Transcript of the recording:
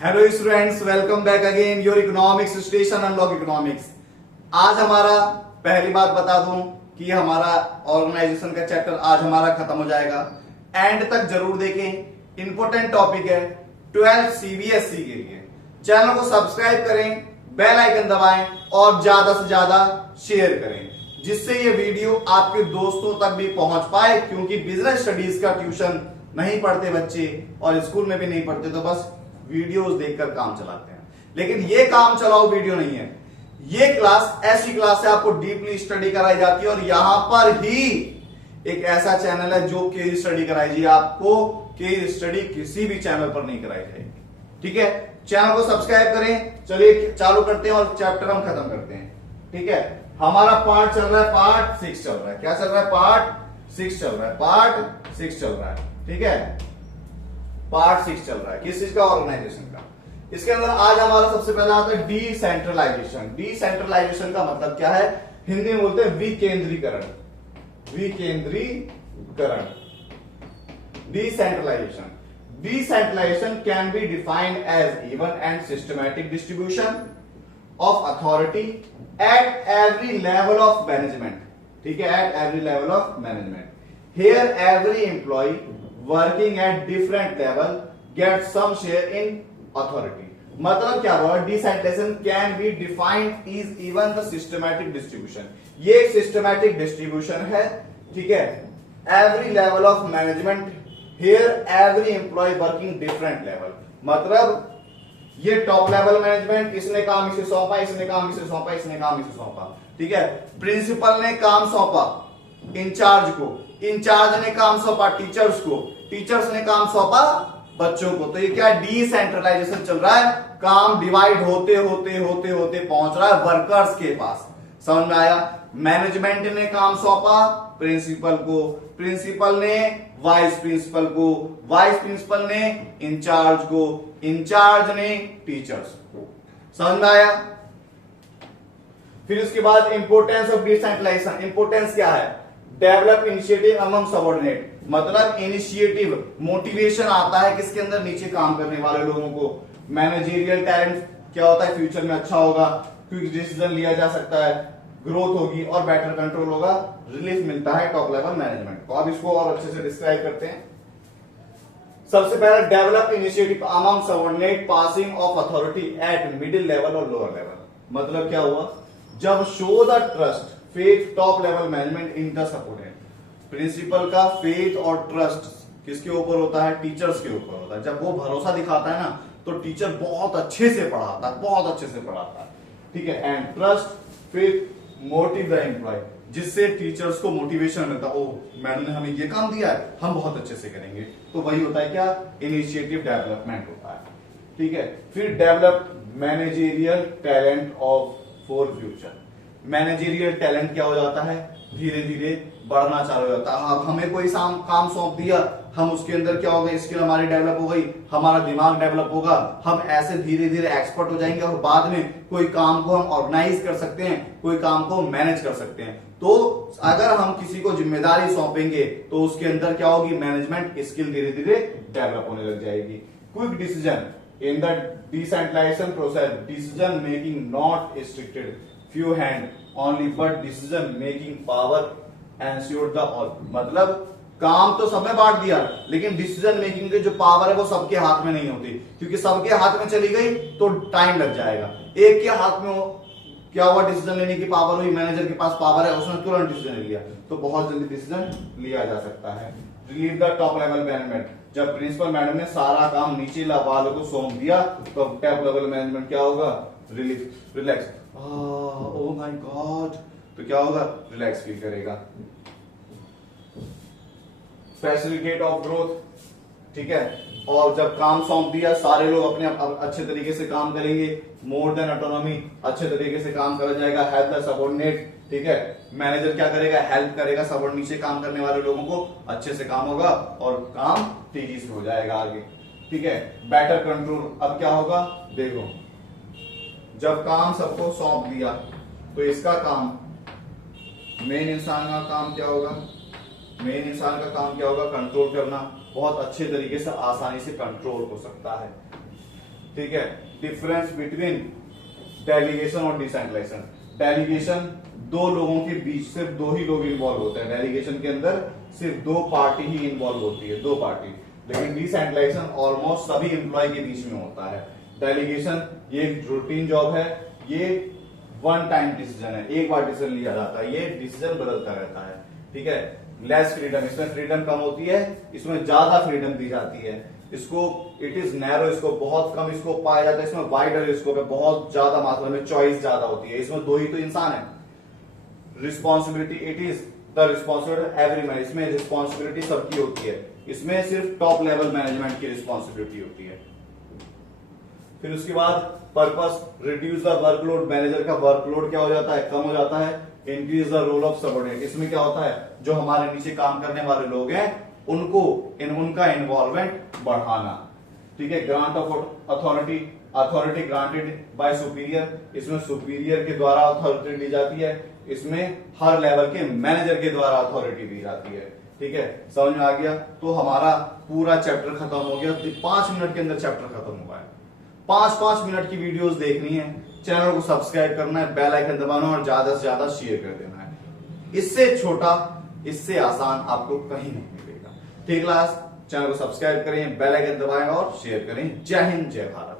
Hello students, welcome back again your economics station unlock economics. आज हमारा पहली बात बता दूं कि हमारा ऑर्गेनाइजेशन का चैप्टर आज हमारा खत्म हो जाएगा। एंड तक जरूर देखें, इंपॉर्टेंट टॉपिक है 12 सीबीएसई के लिए। चैनल को सब्सक्राइब करें, बेल आइकन दबाएं और ज्यादा से ज्यादा शेयर करें, जिससे ये वीडियो आपके दोस्तों तक भी पहुंच पाए। क्योंकि बिजनेस स्टडीज का ट्यूशन नहीं पढ़ते बच्चे और स्कूल में भी नहीं पढ़ते, तो बस वीडियोस देखकर काम चलाते हैं। लेकिन ये काम चलाओ वीडियो नहीं है। ये क्लास ऐसी क्लास है, आपको डीपली स्टडी कराई जाती है और यहां पर ही एक ऐसा चैनल है जो केस स्टडी कराई जाएगी। आपको केस स्टडी किसी भी चैनल पर नहीं कराई जाएगी। ठीक है, चैनल को सब्सक्राइब करें। चलिए चालू करते हैं और चैप्टर हम खत्म करते हैं। ठीक है, हमारा पार्ट चल रहा है, पार्ट 6 चल रहा है। क्या चल रहा है? पार्ट 6 चल रहा है। पार्ट 6 चल रहा है। ठीक है, पार्ट 6 चल रहा है। किस चीज का? ऑर्गेनाइजेशन का। इसके अंदर आज हमारा सबसे पहला आता है डिसेंट्रलाइजेशन। डिसेंट्रलाइजेशन का मतलब क्या है? हिंदी में बोलते हैं विकेंद्रीकरण। विकेंद्रीकरण, decentralisation. Decentralization can be defined as even and systematic distribution of authority at every level of management. ठीक है, at every level of management. Here every employee working at different level gets some share in authority. मतलब क्या हुआ? Decentralization can be defined is even the systematic distribution. ये systematic distribution है। ठीक है, every level of management, here every employee working different level। मतलब ये top level management, इसने काम इसे सौंपा, इसने काम इसे सौंपा, इसने काम इसे सौंपा। ठीक है, प्रिंसिपल ने काम सौंपा इंचार्ज को, इंचार्ज ने काम सौंपा टीचर्स को, टीचर्स ने काम सौंपा बच्चों को। तो ये क्या? डिसेंट्रलाइजेशन चल रहा है। काम डिवाइड होते होते होते होते पहुंच रहा है वर्कर्स के पास। समझ में आया? मैनेजमेंट ने काम सौंपा प्रिंसिपल को, प्रिंसिपल ने वाइस प्रिंसिपल को, वाइस प्रिंसिपल ने इंचार्ज को, इंचार्ज ने टीचर्स को। समझ में आया? फिर उसके बाद इंपोर्टेंस ऑफ डिसेंट्रलाइजेशन। इंपोर्टेंस क्या है? Develop initiative among subordinate. मतलब इनिशिएटिव, मोटिवेशन आता है किसके अंदर? नीचे काम करने वाले लोगों को। मैनेजरियल टैलेंट क्या होता है? फ्यूचर में अच्छा होगा, क्विक डिसीजन लिया जा सकता है, ग्रोथ होगी और बेटर कंट्रोल होगा, रिलीफ मिलता है टॉप लेवल मैनेजमेंट को। अब इसको और अच्छे से डिस्क्राइब करते हैं। सबसे पहले develop initiative among subordinate passing of authority at middle level और लोअर लेवल। मतलब क्या हुआ? जब show the trust faith top level management in the subordinate. Principal का फेथ और ट्रस्ट किसके ऊपर होता है? टीचर्स के ऊपर होता है। जब वो भरोसा दिखाता है ना, तो टीचर बहुत अच्छे से पढ़ाता है, बहुत अच्छे से पढ़ाता है। ठीक है, and trust faith motive the employ, जिससे टीचर्स को मोटिवेशन मिलता है। ओ, मैडम ने हमें ये काम दिया है, हम बहुत अच्छे से करेंगे। तो वही होता है क्या? इनिशिएटिव डेवलपमेंट होता है। ठीक है, फिर develop managerial talent of for future. Managerial talent क्या हो जाता है? धीरे धीरे बढ़ना चालू हो जाता है। अब हमें कोई काम सौंप दिया, हम उसके अंदर क्या हो गए? स्किल हमारी डेवलप हो गई, हमारा दिमाग डेवलप होगा, हम ऐसे धीरे धीरे एक्सपर्ट हो जाएंगे और बाद में कोई काम को हम ऑर्गेनाइज कर सकते हैं, कोई काम को मैनेज कर सकते हैं। तो अगर हम किसी को जिम्मेदारी सौंपेंगे तो उसके अंदर क्या होगी? मैनेजमेंट स्किल धीरे धीरे डेवलप होने लग जाएगी। Quick decision in the decentralisation process, decision making not restricted few hand only but decision making power ensured the all. मतलब काम तो सब में बांट दिया, लेकिन डिसीजन मेकिंग की जो पावर है वो सबके हाथ में नहीं होती, क्योंकि सबके हाथ में चली गई तो टाइम लग जाएगा। एक के हाथ में क्या हुआ? डिसीजन लेने की पावर हुई, मैनेजर के पास पावर है, उसने तुरंत डिसीजन लिया, तो बहुत जल्दी डिसीजन लिया जा सकता है। Relieve the top level management. जब प्रिंसिपल मैडम ने सारा काम नीचे वालों को सौंप दिया, तो टॉप लेवल मैनेजमेंट क्या होगा? Relief, relax. Oh my God, तो क्या होगा? रिलैक्स फील करेगा। Facilitate of growth. ठीक है, और जब काम सौंप दिया, सारे लोग अपने अच्छे तरीके से काम करेंगे। मोर देन ऑटोनॉमी, अच्छे तरीके से काम करा जाएगा। Help the subordinate. ठीक है, मैनेजर क्या करेगा? हेल्प करेगा सबऑर्डिनेट, नीचे काम करने वाले लोगों को, अच्छे से काम होगा और काम तेजी से हो जाएगा आगे। ठीक है, बेटर कंट्रोल। अब क्या होगा? देखो, जब काम सबको सौंप दिया तो इसका काम, मेन इंसान का काम क्या होगा? मेन इंसान का काम क्या होगा? कंट्रोल करना। बहुत अच्छे तरीके से, आसानी से कंट्रोल हो सकता है। ठीक है। डिफरेंस बिटवीन डेलीगेशन और डिसेंट्रलाइजेशन। डेलीगेशन दो लोगों के बीच सिर्फ दो ही लोग इन्वॉल्व होते हैं, डेलीगेशन के अंदर सिर्फ दो पार्टी ही इन्वॉल्व होती है, दो पार्टी। लेकिन डिसेंट्रलाइजेशन ऑलमोस्ट सभी एम्प्लॉय के बीच में होता है। डेलीगेशन ये एक रूटीन जॉब है, ये वन टाइम डिसीजन है, एक बार डिसीजन लिया जाता है, ये डिसीजन बदलता रहता है, ठीक है। लेस फ्रीडम, इसमें फ्रीडम कम होती है, इसमें ज्यादा फ्रीडम दी जाती है। इसको इट इज नैरो, इसको बहुत कम इसको पाया जाता है, इसमें वाइडर स्कोप है, बहुत ज्यादा मात्रा में चॉइस ज्यादा होती है। इसमें दो ही तो इंसान है। Responsibility, it is the responsibility every man, इसमें रिस्पॉन्सिबिलिटी सबकी होती है, इसमें सिर्फ टॉप लेवल मैनेजमेंट की रिस्पॉन्सिबिलिटी होती है। फिर उसके बाद purpose, reduce the workload, manager का वर्कलोड क्या हो जाता है, कम हो जाता है। Increase the role of subordinate, इसमें क्या होता है, जो हमारे नीचे काम करने वाले लोग हैं उनको उनका इन्वॉल्वमेंट बढ़ाना, ठीक है। Grant of authority, authority granted by superior, इसमें सुपीरियर के द्वारा अथॉरिटी दी जाती है, इसमें हर लेवल के मैनेजर के द्वारा अथॉरिटी दी जाती है, ठीक है। समझ में आ गया? तो हमारा पूरा चैप्टर खत्म हो गया, 5 मिनट के अंदर चैप्टर खत्म हुआ है। 5-5 मिनट की वीडियोस देखनी है, चैनल को सब्सक्राइब करना है, बेल आइकन दबाना और ज्यादा से ज्यादा शेयर कर देना है। इससे छोटा, इससे आसान आपको कहीं नहीं मिलेगा, ठीक। क्लास, चैनल को सब्सक्राइब करें, बेल आइकन दबाएं और शेयर करें। जय हिंद, जय भारत।